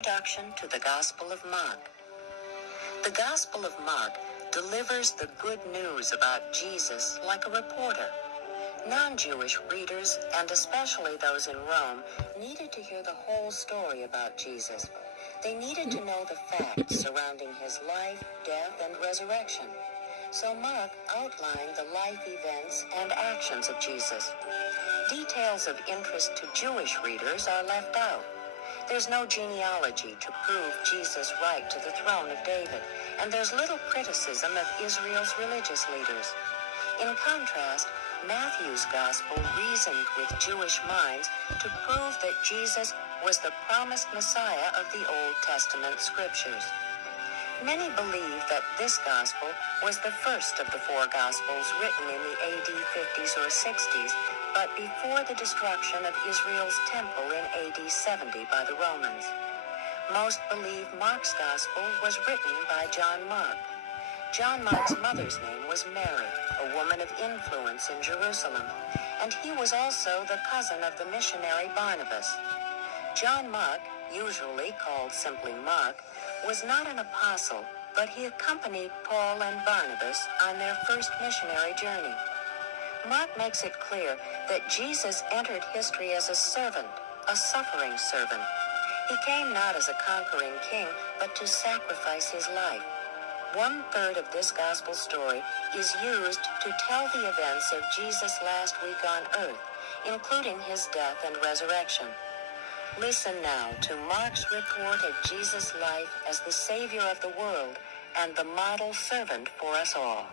Introduction to the Gospel of Mark. The Gospel of Mark delivers the good news about Jesus like a reporter. Non-Jewish readers, and especially those in Rome, needed to hear the whole story about Jesus. They needed to know the facts surrounding his life, death, and resurrection. So Mark outlined the life events and actions of Jesus. Details of interest to Jewish readers are left out. There's no genealogy to prove Jesus' right to the throne of David, and there's little criticism of Israel's religious leaders. In contrast, Matthew's gospel reasoned with Jewish minds to prove that Jesus was the promised Messiah of the Old Testament scriptures. Many believe that this gospel was the first of the four gospels written in the AD 50s or 60s, but before the destruction of Israel's temple in AD 70 by the Romans. Most believe Mark's gospel was written by John Mark. John Mark's mother's name was Mary, a woman of influence in Jerusalem, and he was also the cousin of the missionary Barnabas. John Mark, usually called simply Mark, was not an apostle, but he accompanied Paul and Barnabas on their first missionary journey. Mark makes it clear that Jesus entered history as a servant, a suffering servant. He came not as a conquering king, but to sacrifice his life. 1/3 of this gospel story is used to tell the events of Jesus' last week on earth, including his death and resurrection. Listen now to Mark's report of Jesus' life as the Savior of the world and the model servant for us all.